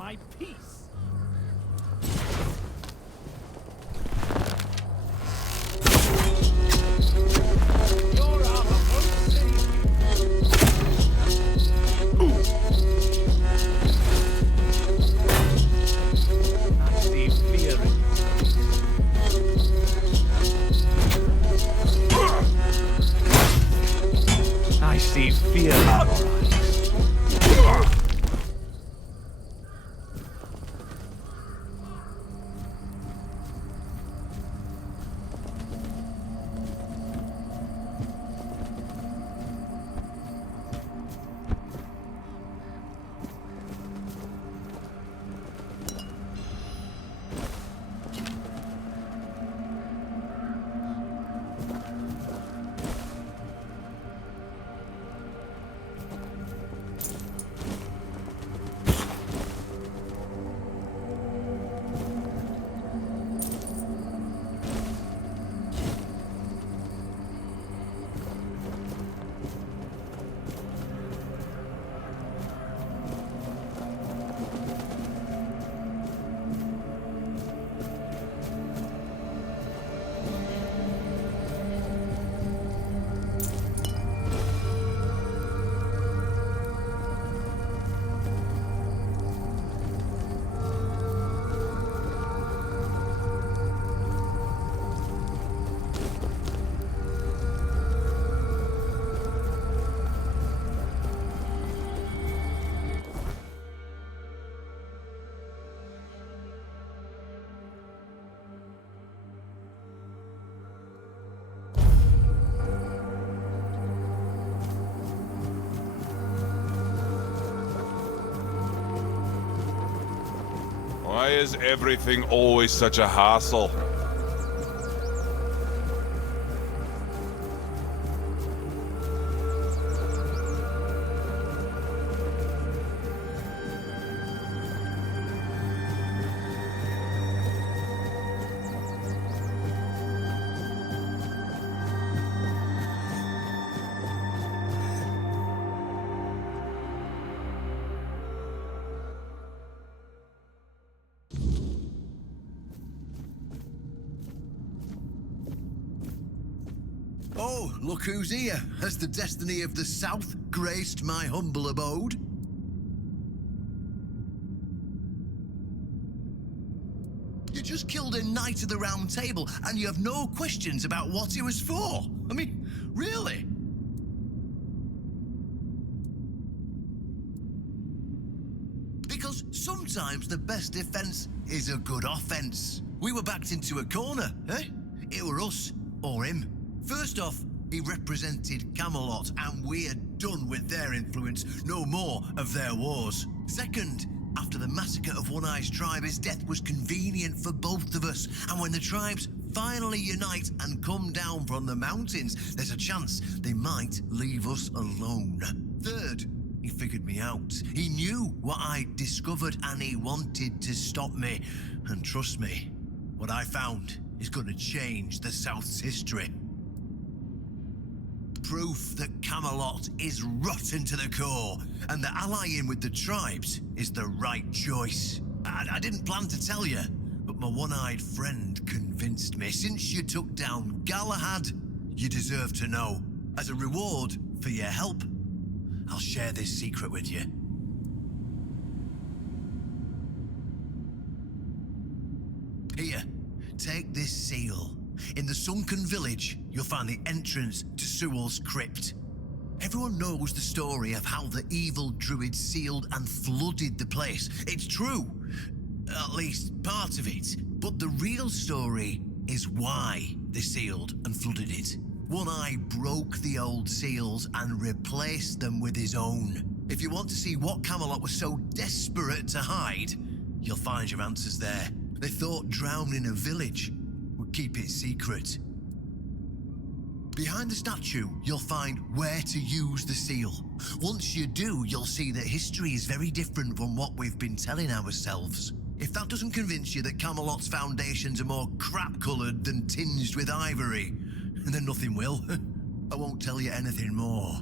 my peace. Your armor won't save you. I see fear in you. I see fear in your eyes. Why is everything always such a hassle? Oh, look who's here. Has the destiny of the South graced my humble abode? You just killed a Knight of the Round Table and you have no questions about what he was for. I mean, really? Because sometimes the best defense is a good offense. We were backed into a corner, eh? It were us or him. First off, he represented Camelot, and we're done with their influence, no more of their wars. Second, after the massacre of One Eye's tribe, his death was convenient for both of us, and when the tribes finally unite and come down from the mountains, there's a chance they might leave us alone. Third, he figured me out. He knew what I'd discovered, and he wanted to stop me. And trust me, what I found is going to change the South's history. Proof that Camelot is rotten to the core, and that allying with the tribes is the right choice. I didn't plan to tell you, but my one-eyed friend convinced me. Since you took down Galahad, you deserve to know. As a reward for your help, I'll share this secret with you. Here, take this seal. In the sunken village, you'll find the entrance to Sewell's crypt. Everyone knows the story of how the evil druid sealed and flooded the place. It's true, at least part of it. But the real story is why they sealed and flooded it. One Eye broke the old seals and replaced them with his own. If you want to see what Camelot was so desperate to hide, you'll find your answers there. They thought drowning a village would keep it secret. Behind the statue, you'll find where to use the seal. Once you do, you'll see that history is very different from what we've been telling ourselves. If that doesn't convince you that Camelot's foundations are more crap-coloured than tinged with ivory, then nothing will. I won't tell you anything more.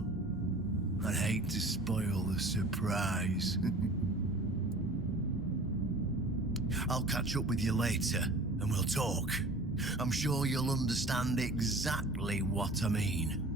I'd hate to spoil the surprise. I'll catch up with you later and we'll talk. I'm sure you'll understand exactly what I mean.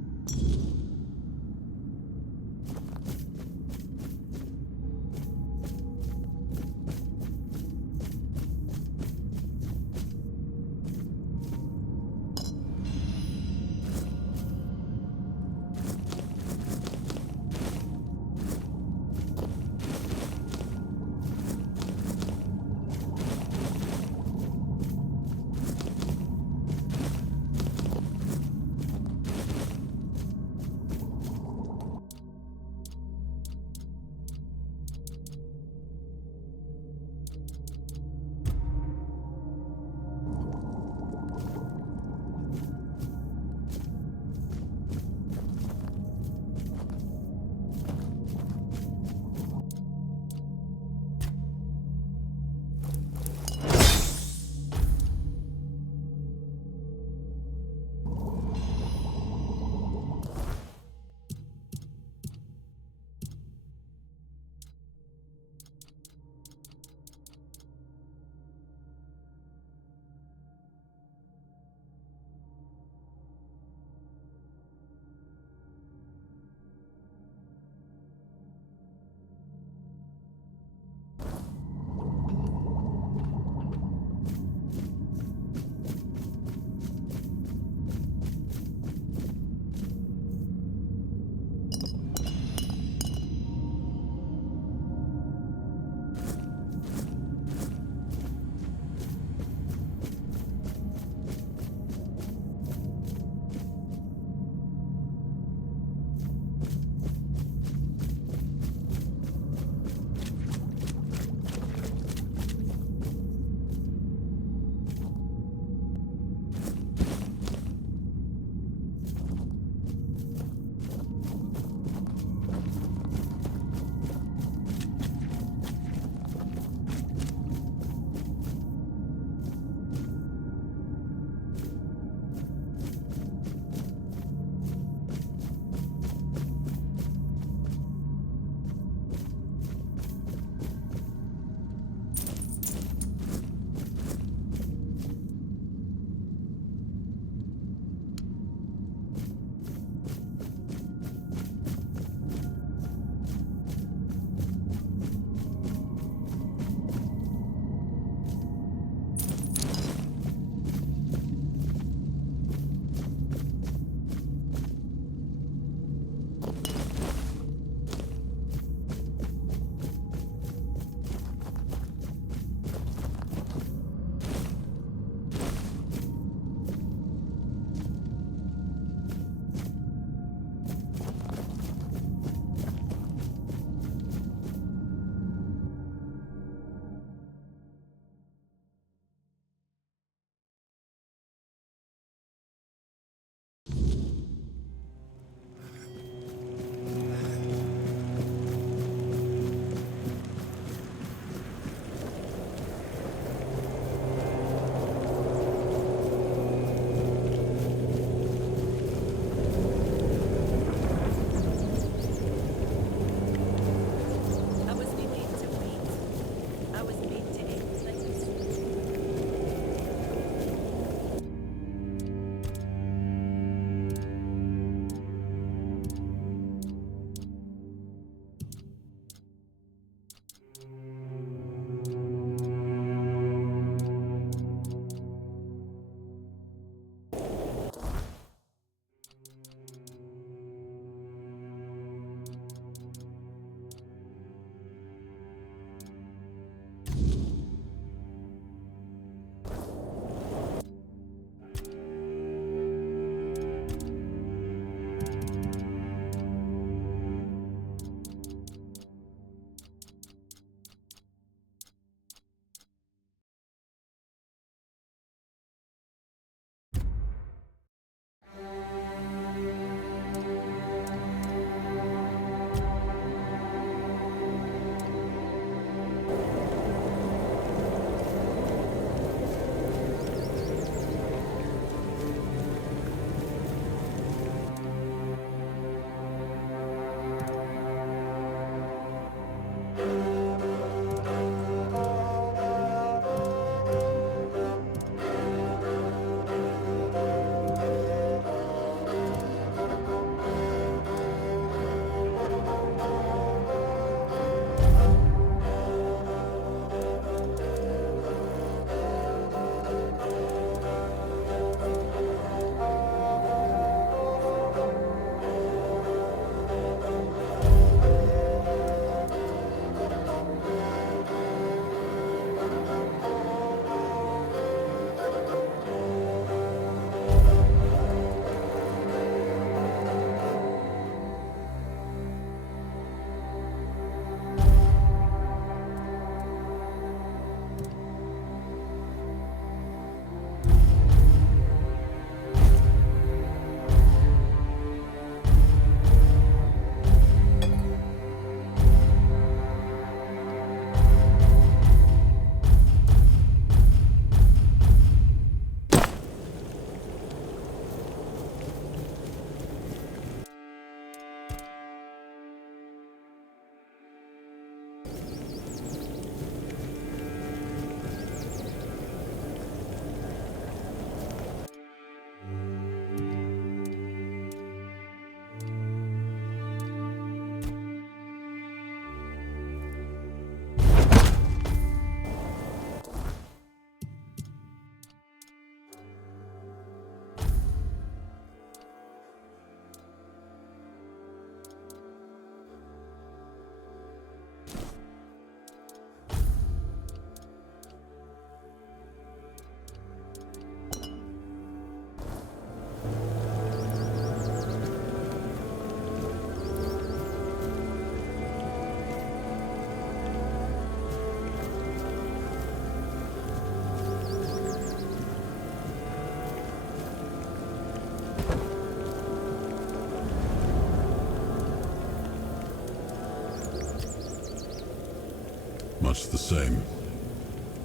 much the same.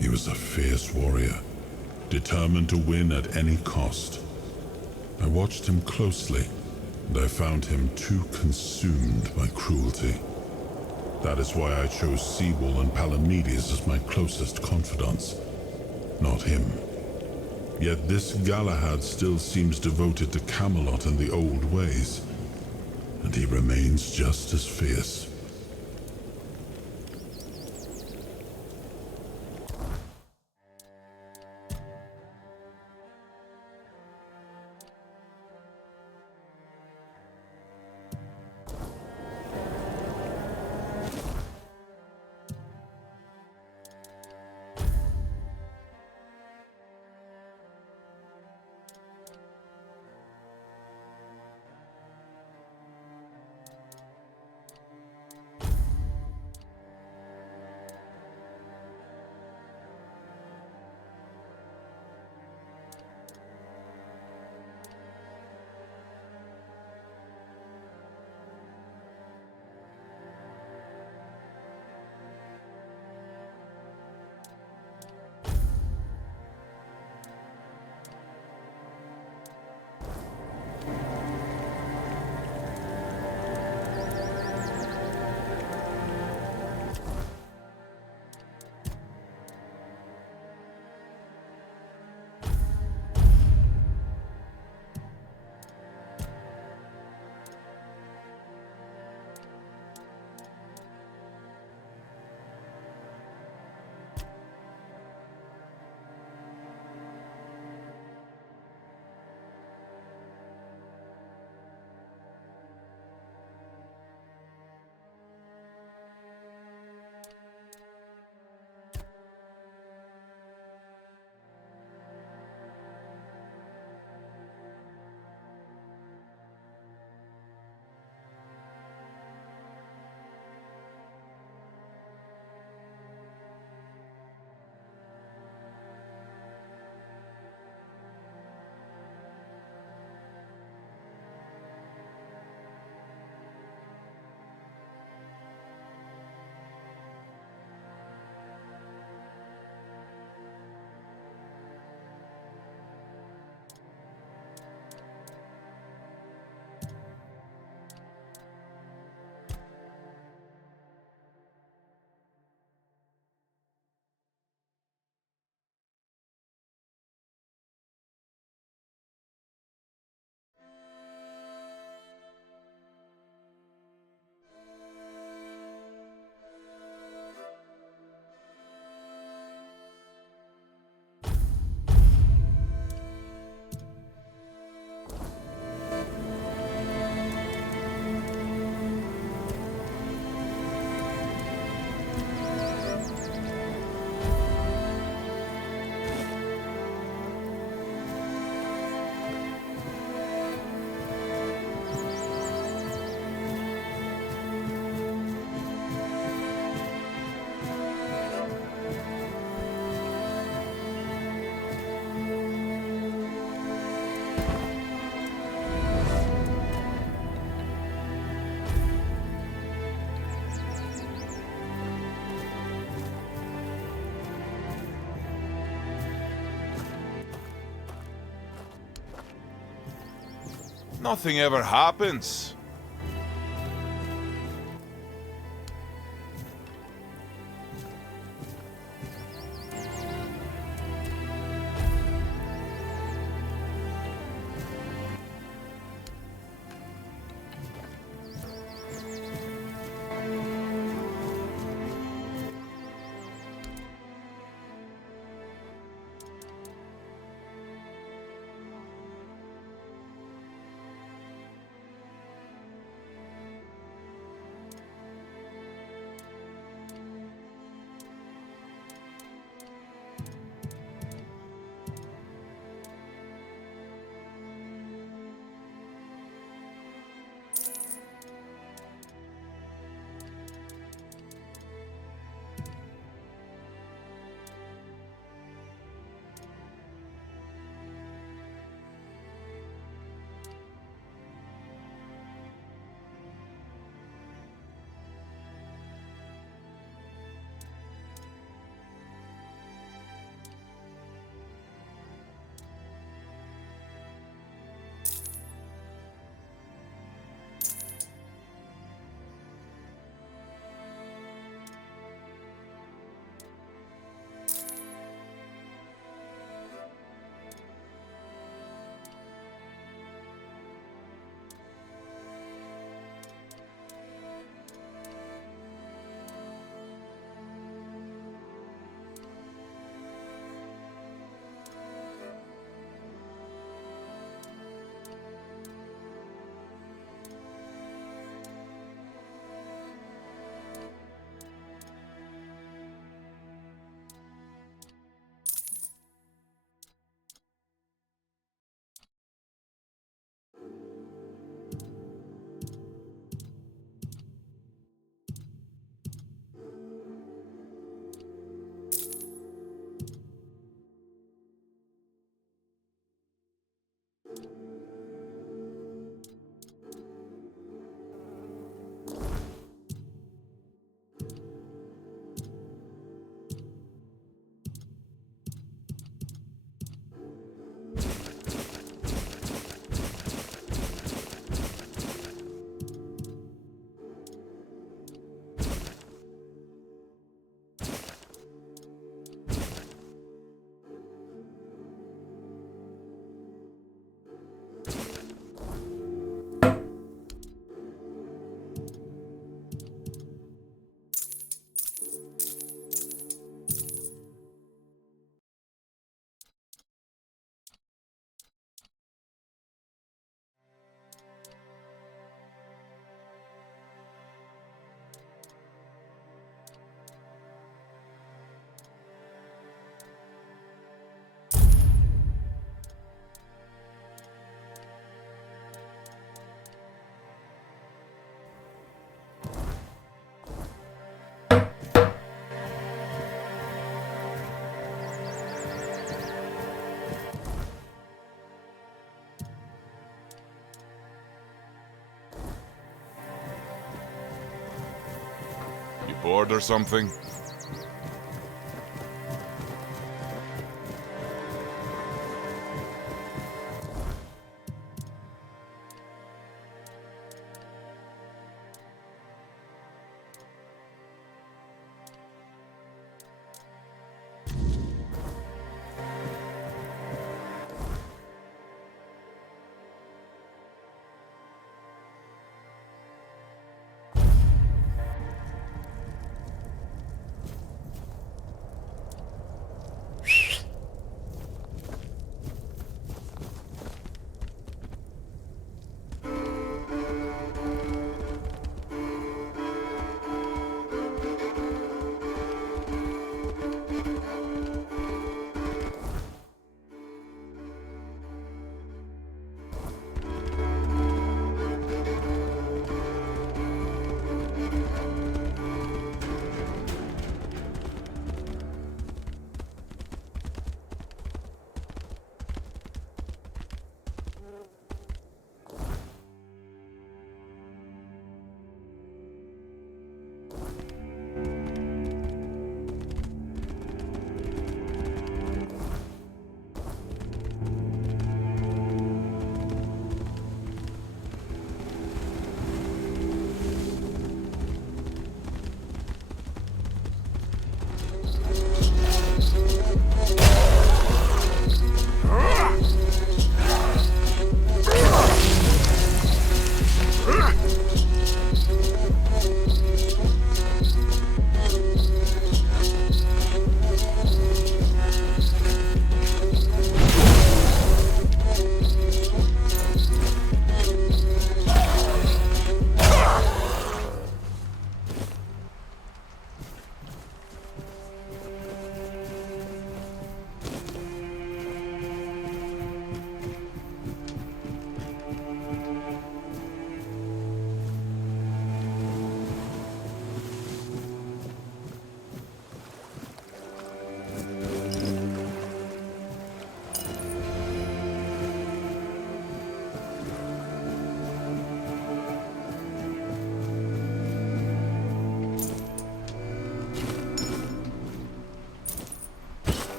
He was a fierce warrior, determined to win at any cost. I watched him closely, and I found him too consumed by cruelty. That is why I chose Seawall and Palamedes as my closest confidants, not him. Yet this Galahad still seems devoted to Camelot and the old ways, and he remains just as fierce. Nothing ever happens. sword or something?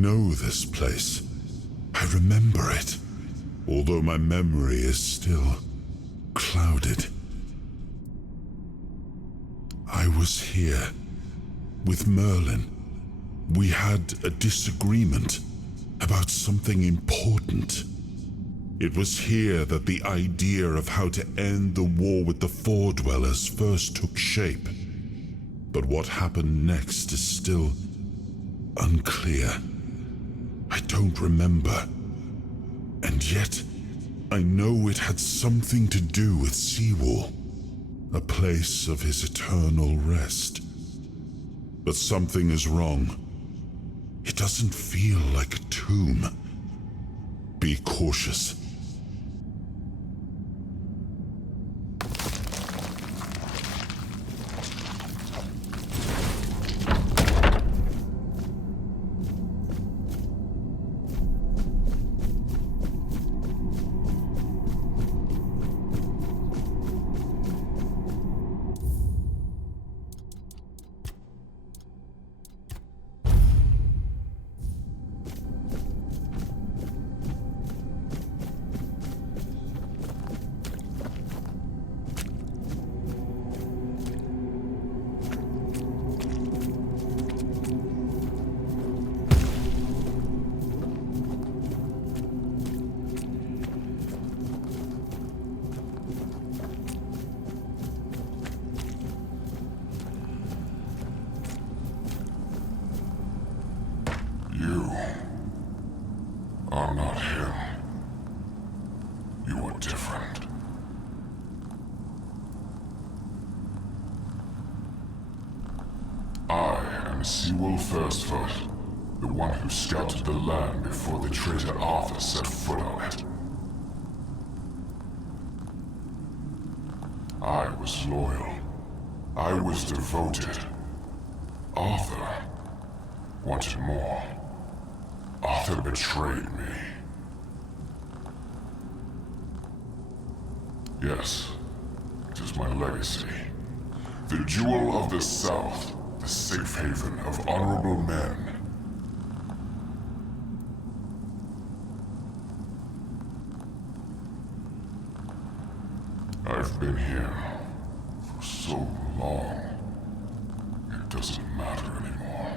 know this place. I remember it, although my memory is still clouded. I was here with Merlin. We had a disagreement about something important. It was here that the idea of how to end the war with the Four Dwellers first took shape. But what happened next is still unclear. I don't remember. And yet, I know it had something to do with Seawall, a place of his eternal rest. But something is wrong. It doesn't feel like a tomb. Be cautious. You are not him. You are different. I am Seawall Firstfoot, the one who scouted the land before the traitor Arthur set foot on it. I was loyal. I was devoted. Arthur wanted more. Arthur betrayed me. Yes, it is my legacy. The Jewel of the South, the safe haven of honorable men. I've been here for so long, it doesn't matter anymore.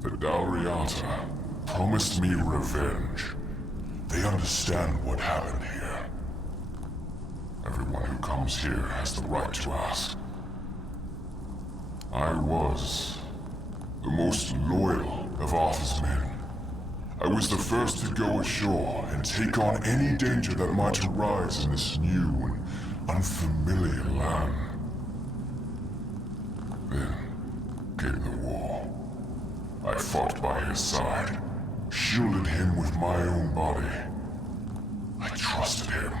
The Dalriata promised me revenge. They understand what happened here. Everyone who comes here has the right to ask. I was the most loyal of Arthur's men. I was the first to go ashore and take on any danger that might arise in this new and unfamiliar land. Then came the war. I fought by his side, shielded him with my own body. I trusted him.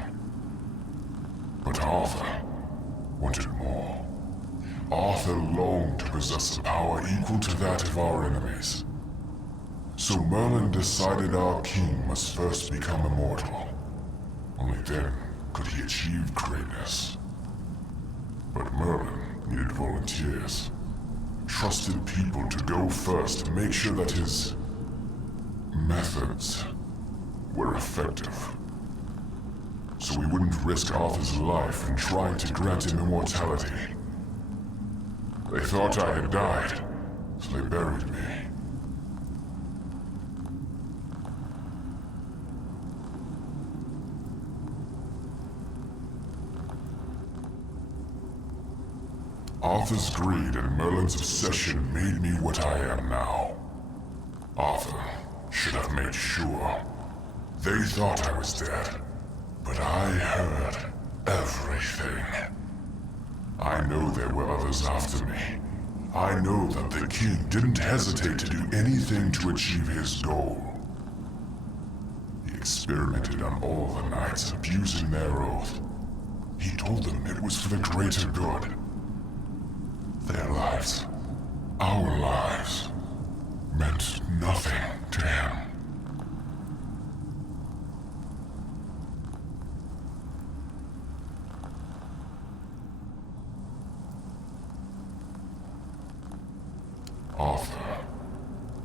But Arthur wanted more. Arthur longed to possess a power equal to that of our enemies. So Merlin decided our king must first become immortal. Only then could he achieve greatness. But Merlin needed volunteers. Trusted people to go first to make sure that his methods were effective. So we wouldn't risk Arthur's life in trying to grant him immortality. They thought I had died, so they buried me. Arthur's greed and Merlin's obsession made me what I am now. Arthur should have made sure. They thought I was dead, but I heard everything. I know there were others after me. I know that the king didn't hesitate to do anything to achieve his goal. He experimented on all the knights, abusing their oath. He told them it was for the greater good. Their lives, our lives, meant nothing to him.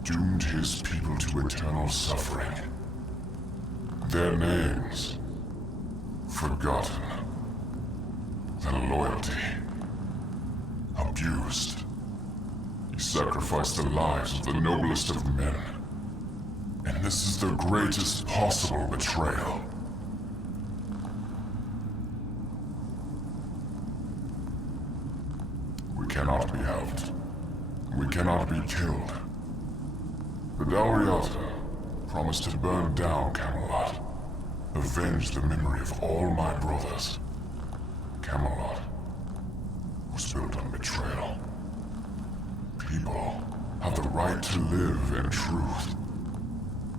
doomed his people to eternal suffering. Their names forgotten. Their loyalty abused. He sacrificed the lives of the noblest of men. And this is the greatest possible betrayal. We cannot be helped. We cannot be killed. The Dalriata promised to burn down Camelot. Avenge the memory of all my brothers. Camelot was built on betrayal. People have the right to live in truth.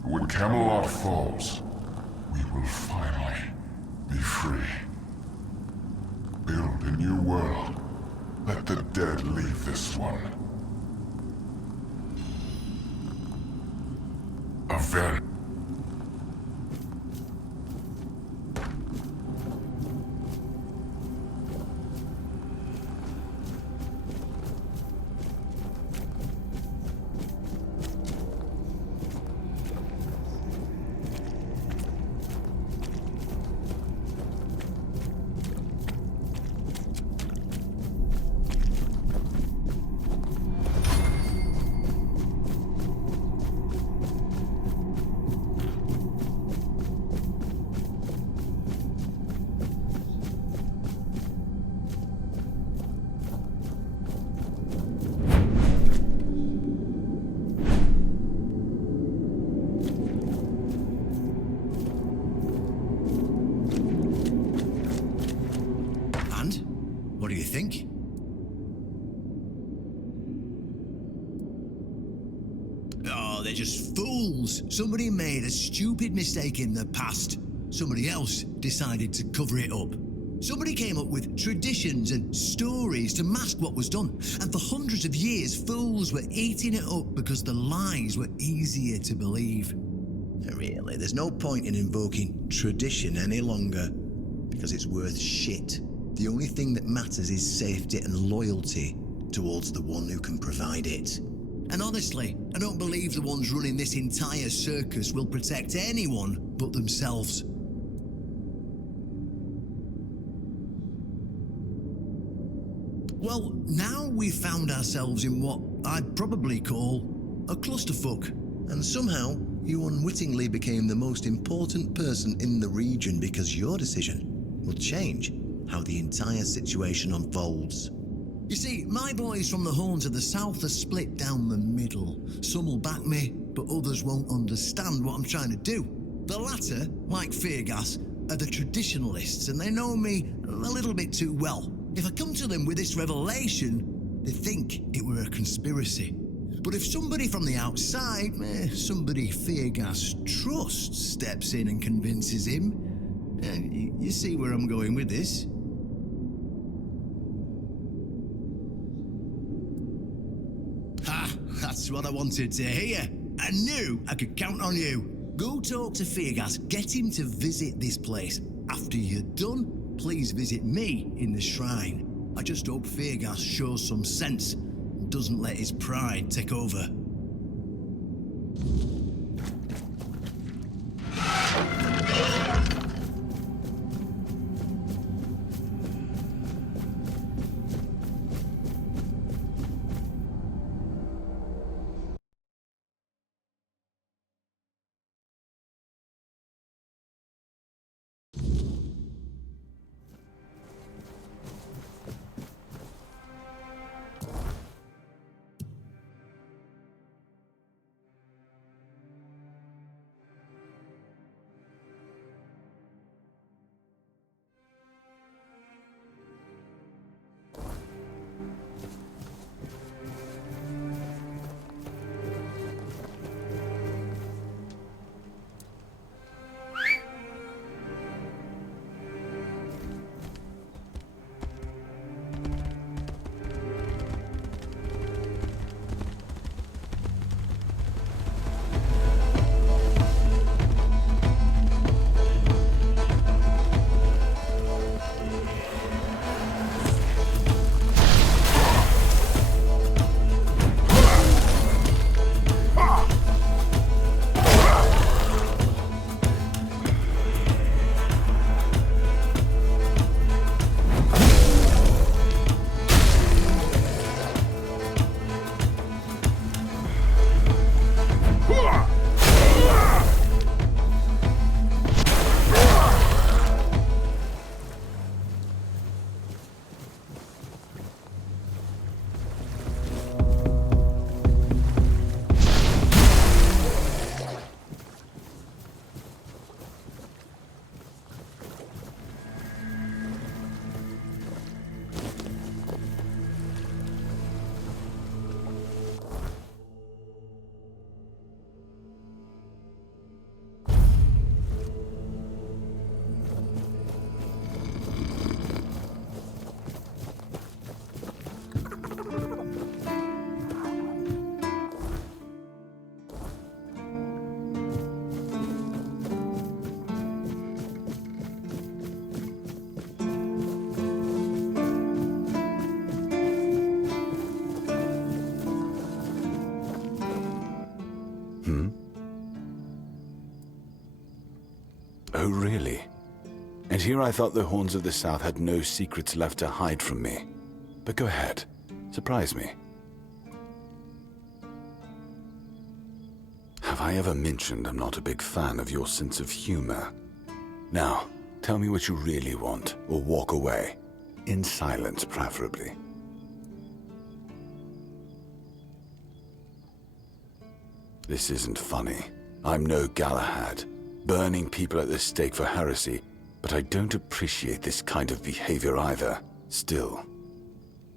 When Camelot falls, we will finally be free. Build a new world. Let the dead leave this one. Avenge. What do you think? Oh, they're just fools. Somebody made a stupid mistake in the past. Somebody else decided to cover it up. Somebody came up with traditions and stories to mask what was done. And for hundreds of years, fools were eating it up because the lies were easier to believe. Really, there's no point in invoking tradition any longer because it's worth shit. The only thing that matters is safety and loyalty towards the one who can provide it. And honestly, I don't believe the ones running this entire circus will protect anyone but themselves. Well, now we've found ourselves in what I'd probably call a clusterfuck. And somehow, you unwittingly became the most important person in the region because your decision will change how the entire situation unfolds. You see, my boys from the Horns of the South are split down the middle. Some will back me, but others won't understand what I'm trying to do. The latter, like Feargas, are the traditionalists, and they know me a little bit too well. If I come to them with this revelation, they think it were a conspiracy. But if somebody from the outside, somebody Feargas trusts, steps in and convinces him, you see where I'm going with this? That's what I wanted to hear. I knew I could count on you. Go talk to Feargas, get him to visit this place. After you're done, please visit me in the shrine. I just hope Feargas shows some sense and doesn't let his pride take over. Oh, really? And here I thought the Horns of the South had no secrets left to hide from me. But go ahead. Surprise me. Have I ever mentioned I'm not a big fan of your sense of humor? Now, tell me what you really want, or walk away. In silence, preferably. This isn't funny. I'm no Galahad, burning people at the stake for heresy, but I don't appreciate this kind of behavior either. Still,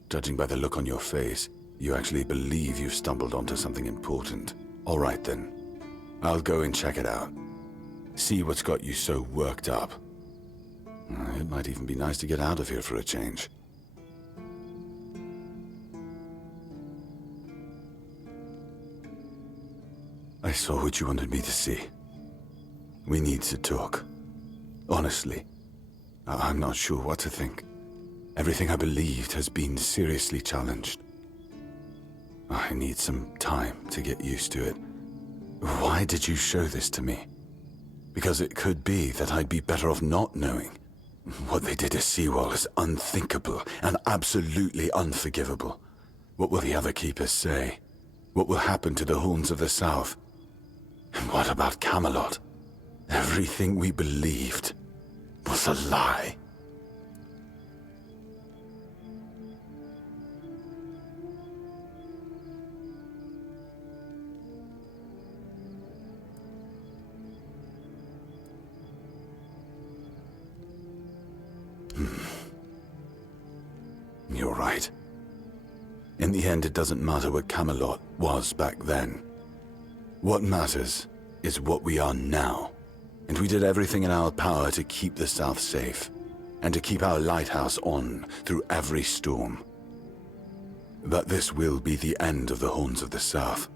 judging by the look on your face, you actually believe you've stumbled onto something important. All right then. I'll go and check it out. See what's got you so worked up. It might even be nice to get out of here for a change. I saw what you wanted me to see. We need to talk. Honestly, I'm not sure what to think. Everything I believed has been seriously challenged. I need some time to get used to it. Why did you show this to me? Because it could be that I'd be better off not knowing. What they did to Seawall is unthinkable and absolutely unforgivable. What will the other keepers say? What will happen to the Horns of the South? And what about Camelot? Everything we believed was a lie. You're right. In the end, it doesn't matter what Camelot was back then. What matters is what we are now. And we did everything in our power to keep the South safe, and to keep our lighthouse on through every storm. But this will be the end of the Horns of the South.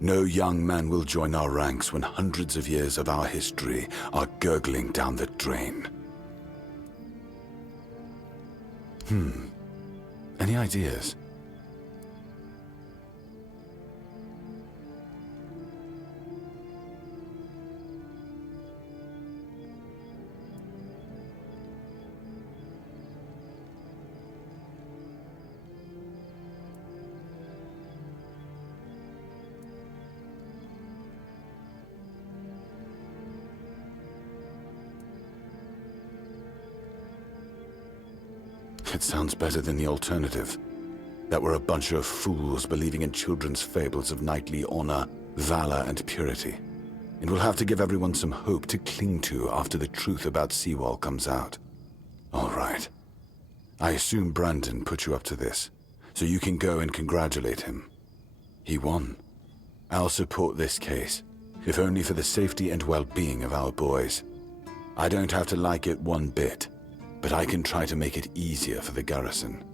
No young man will join our ranks when hundreds of years of our history are gurgling down the drain. Any ideas? It sounds better than the alternative. That we're a bunch of fools believing in children's fables of knightly honor, valor, and purity. And we'll have to give everyone some hope to cling to after the truth about Seawall comes out. All right. I assume Brandon put you up to this, so you can go and congratulate him. He won. I'll support this case, if only for the safety and well-being of our boys. I don't have to like it one bit, but I can try to make it easier for the garrison.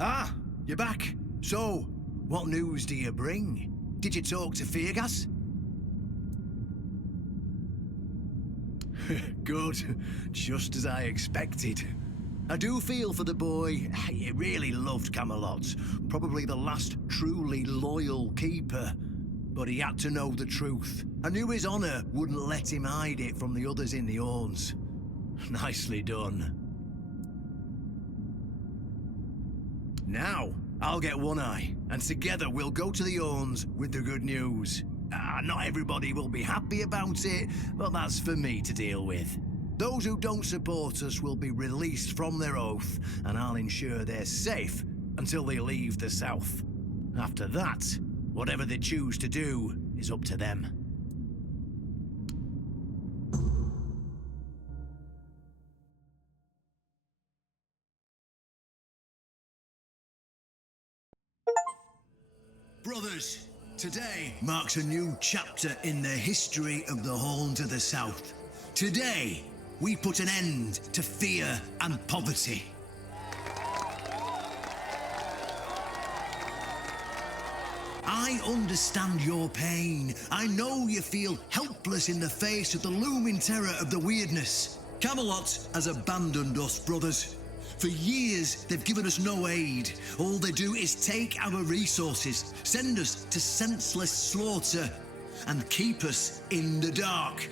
Ah, you're back. So, what news do you bring? Did you talk to Feargas? Good. Just as I expected. I do feel for the boy. He really loved Camelot. Probably the last truly loyal keeper. But he had to know the truth. I knew his honor wouldn't let him hide it from the others in the Orns. Nicely done. Now, I'll get One Eye, and together we'll go to the Orns with the good news. Not everybody will be happy about it, but that's for me to deal with. Those who don't support us will be released from their oath, and I'll ensure they're safe until they leave the South. After that, whatever they choose to do is up to them. Brothers, today marks a new chapter in the history of the Horn to the South. Today, we put an end to fear and poverty. I understand your pain. I know you feel helpless in the face of the looming terror of the weirdness. Camelot has abandoned us, brothers. For years, they've given us no aid. All they do is take our resources, send us to senseless slaughter, and keep us in the dark.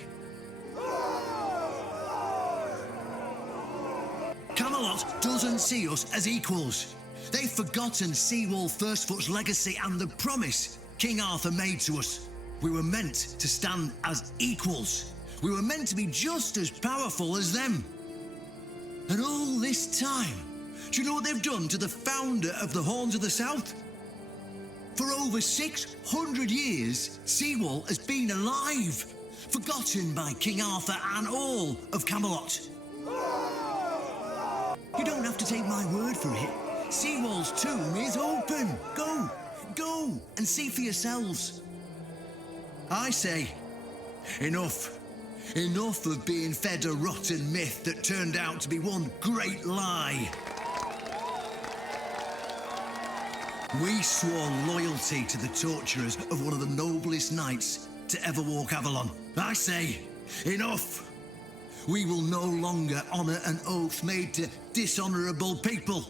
Camelot doesn't see us as equals. They've forgotten Seawall Firstfoot's legacy and the promise King Arthur made to us. We were meant to stand as equals. We were meant to be just as powerful as them. And all this time, do you know what they've done to the founder of the Horns of the South? For over 600 years, Seawall has been alive, forgotten by King Arthur and all of Camelot. You don't have to take my word for it. Seawall's tomb is open. Go and see for yourselves. I say, enough. Enough of being fed a rotten myth that turned out to be one great lie. We swore loyalty to the torturers of one of the noblest knights to ever walk Avalon. I say, enough. We will no longer honor an oath made to dishonorable people.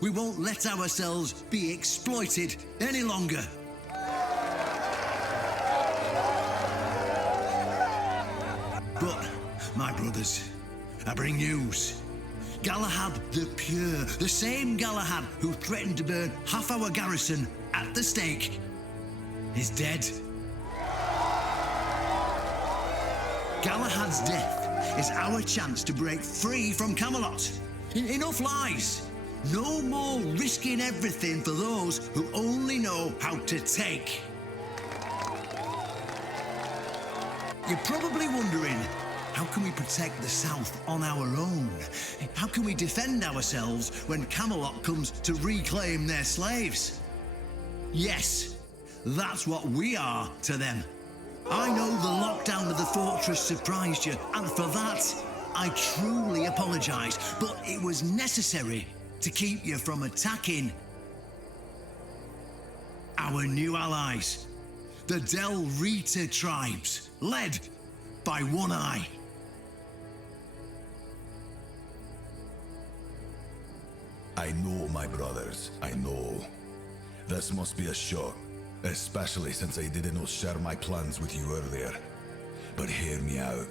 We won't let ourselves be exploited any longer. But, my brothers, I bring news. Galahad the Pure, the same Galahad who threatened to burn half our garrison at the stake, is dead. Galahad's death is our chance to break free from Camelot. Enough lies. No more risking everything for those who only know how to take. You're probably wondering, how can we protect the South on our own? How can we defend ourselves when Camelot comes to reclaim their slaves? Yes, that's what we are to them. I know the lockdown of the fortress surprised you, and for that, I truly apologize, but it was necessary to keep you from attacking our new allies, the Del Rita tribes, led by One Eye. I know, my brothers, I know. This must be a shock, especially since I didn't share my plans with you earlier. But hear me out.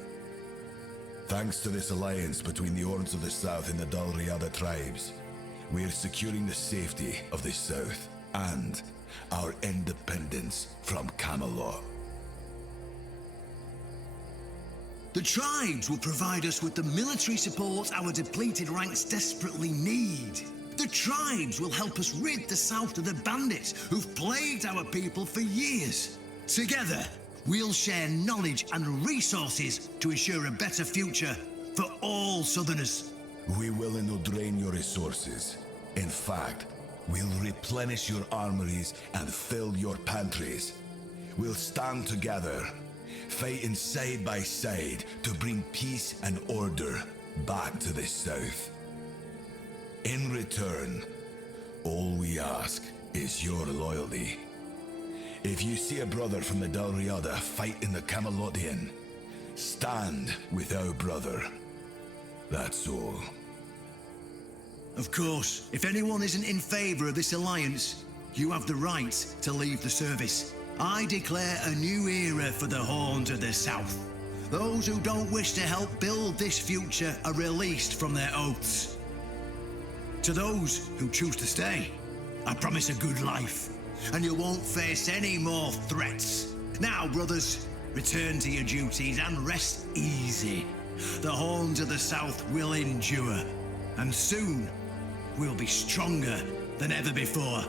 Thanks to this alliance between the Orns of the South and the Dal Riada tribes, we are securing the safety of the South and our independence from Camelot. The tribes will provide us with the military support our depleted ranks desperately need. The tribes will help us rid the South of the bandits who've plagued our people for years. Together, we'll share knowledge and resources to ensure a better future for all Southerners. We will not drain your resources. In fact, we'll replenish your armories and fill your pantries. We'll stand together, fighting side by side to bring peace and order back to the South. In return, All we ask is your loyalty. If you see a brother from the Dalriada fight in the Camelotian, stand with our brother. That's all. Of course, if anyone isn't in favor of this alliance, you have the right to leave the service. I declare a new era for the Horns of the South. Those who don't wish to help build this future are released from their oaths. To those who choose to stay, I promise a good life, and you won't face any more threats. Now, brothers, return to your duties and rest easy. The Horns of the South will endure, and soon we'll be stronger than ever before.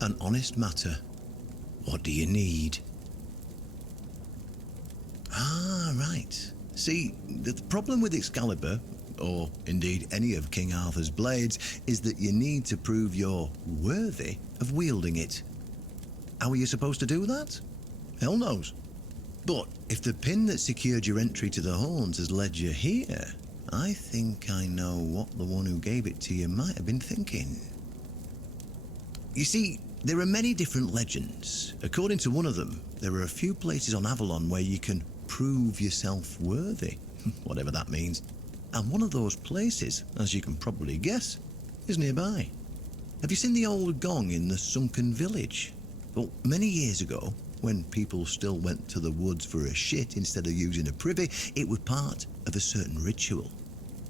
An honest matter. What do you need? Ah, right. See, the problem with Excalibur, or indeed any of King Arthur's blades, is that you need to prove you're worthy of wielding it. How are you supposed to do that? Hell knows. But if the pin that secured your entry to the Horns has led you here, I think I know what the one who gave it to you might have been thinking. You see, there are many different legends. According to one of them, there are a few places on Avalon where you can prove yourself worthy, whatever that means. And one of those places, as you can probably guess, is nearby. Have you seen the old gong in the sunken village? Well, many years ago, when people still went to the woods for a shit instead of using a privy, it was part of a certain ritual.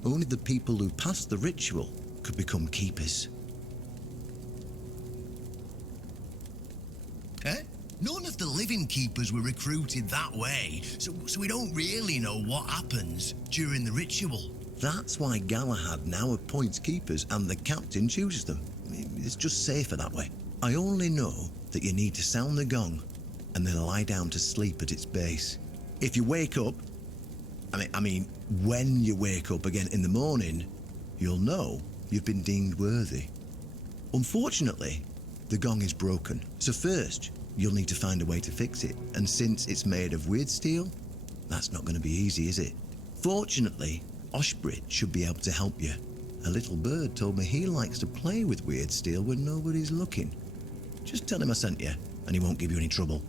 Only the people who passed the ritual could become keepers. None of the living keepers were recruited that way, so we don't really know what happens during the ritual. That's why Galahad now appoints keepers and the captain chooses them. It's just safer that way. I only know that you need to sound the gong and then lie down to sleep at its base. If you wake up, I mean, when you wake up again in the morning, you'll know you've been deemed worthy. Unfortunately, the gong is broken, so first, you'll need to find a way to fix it, and since it's made of weird steel, that's not going to be easy, is it? Fortunately, Oshbrit should be able to help you. A little bird told me he likes to play with weird steel when nobody's looking. Just tell him I sent you, and he won't give you any trouble.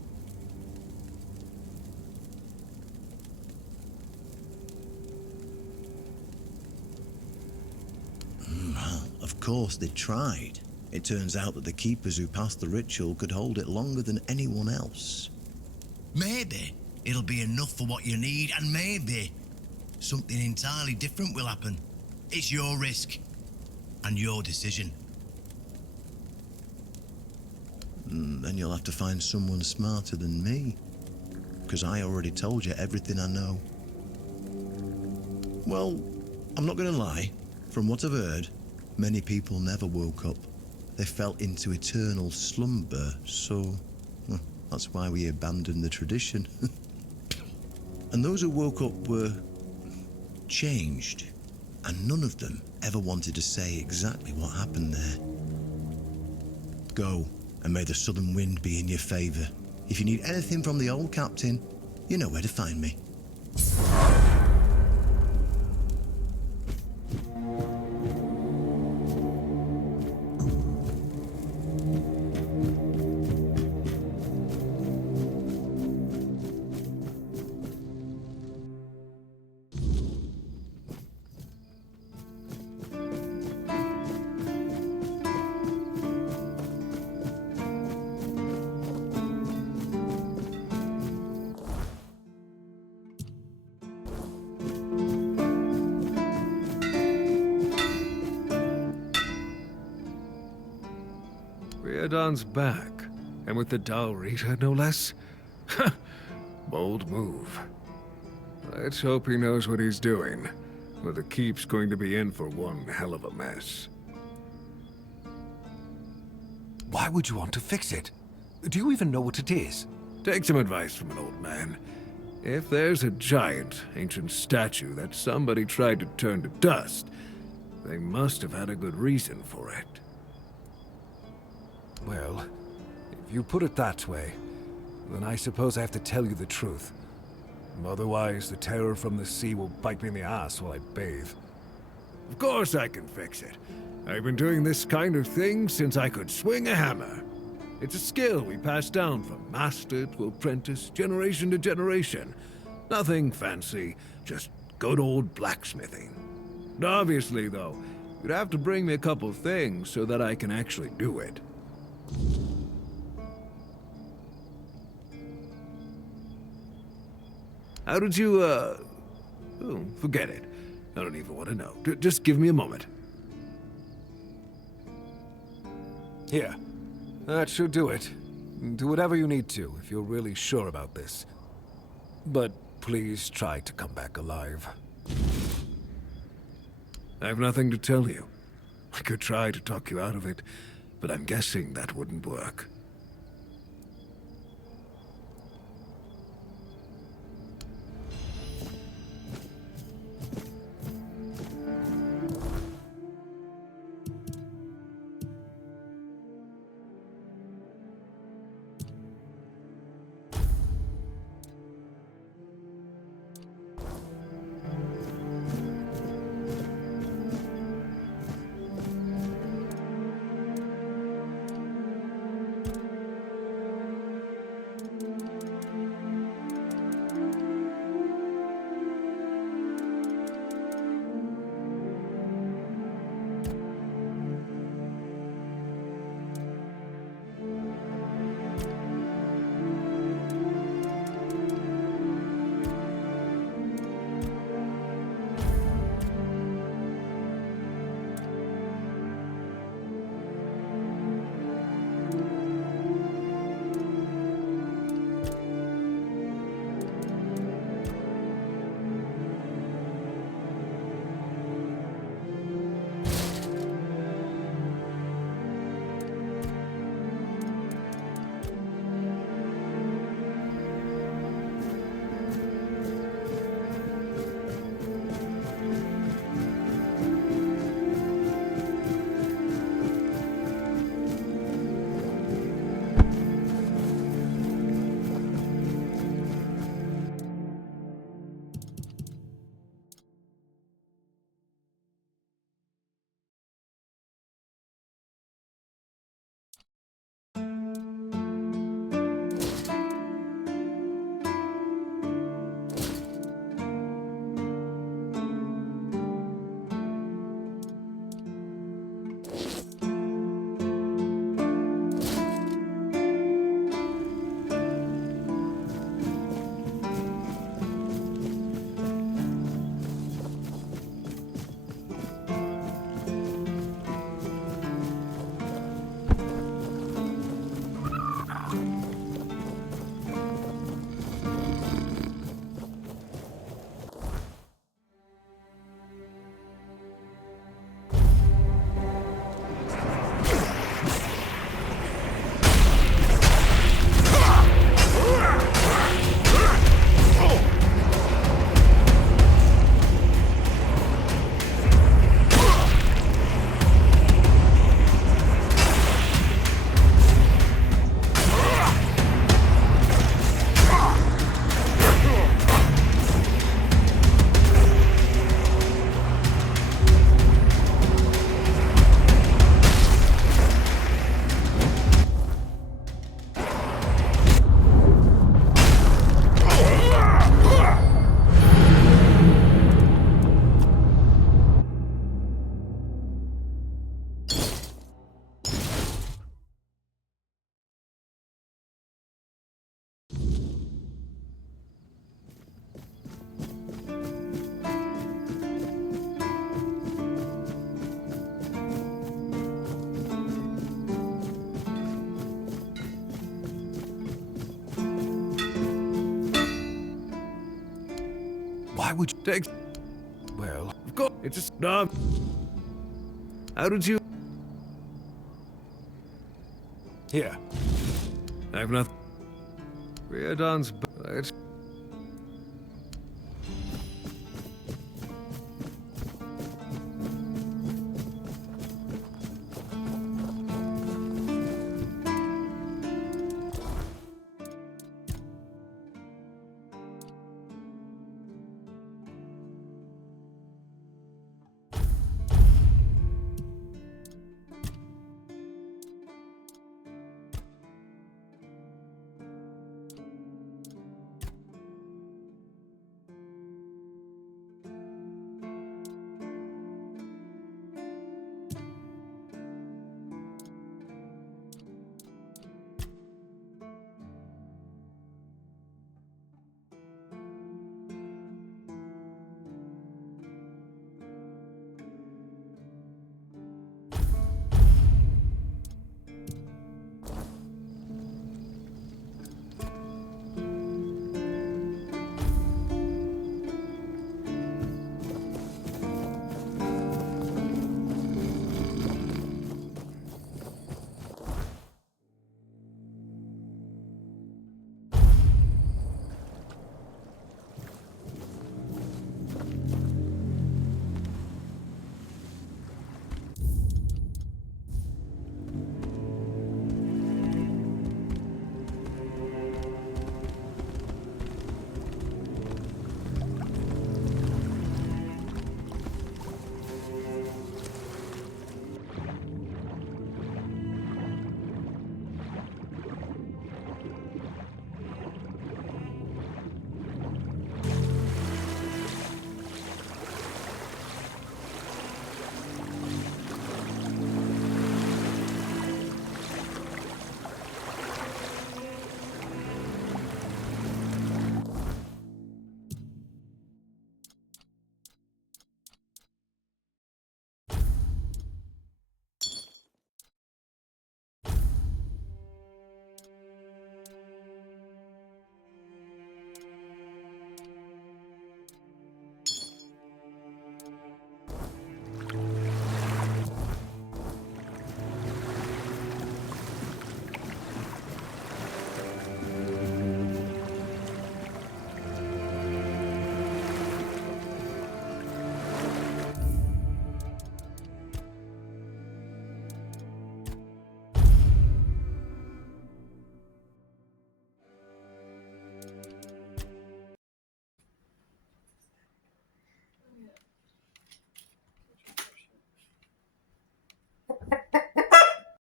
Well, of course they tried. It turns out that the keepers who passed the ritual could hold it longer than anyone else. Maybe it'll be enough for what you need, and maybe something entirely different will happen. It's your risk and your decision. Then you'll have to find someone smarter than me, because I already told you everything I know. Well, I'm not going to lie. From what I've heard, many people never woke up. They fell into eternal slumber, so that's why we abandoned the tradition. And those who woke up were changed, and none of them ever wanted to say exactly what happened there. Go, and may the southern wind be in your favor. If you need anything from the old captain, you know where to find me. Riordan's back. And with the Dalrita, no less? Bold move. Let's hope he knows what he's doing, or the Keep's going to be in for one hell of a mess. Why would you want to fix it? Do you even know what it is? Take some advice from an old man. If there's a giant, ancient statue that somebody tried to turn to dust, they must have had a good reason for it. Well, if you put it that way, then I suppose I have to tell you the truth. Otherwise, the terror from the sea will bite me in the ass while I bathe. Of course I can fix it. I've been doing this kind of thing since I could swing a hammer. It's a skill we pass down from master to apprentice, generation to generation. Nothing fancy, just good old blacksmithing. Obviously, though, you'd have to bring me a couple things so that I can actually do it. How did you, Oh, forget it. I don't even want to know. Just give me a moment. Here. That should do it. Do whatever you need to, if you're really sure about this. But please try to come back alive. I have nothing to tell you. I could try to talk you out of it, but I'm guessing that wouldn't work. Why would you take... Well, of course, it's just... No. How did you... Here. I've nothing... Riordan's... It's...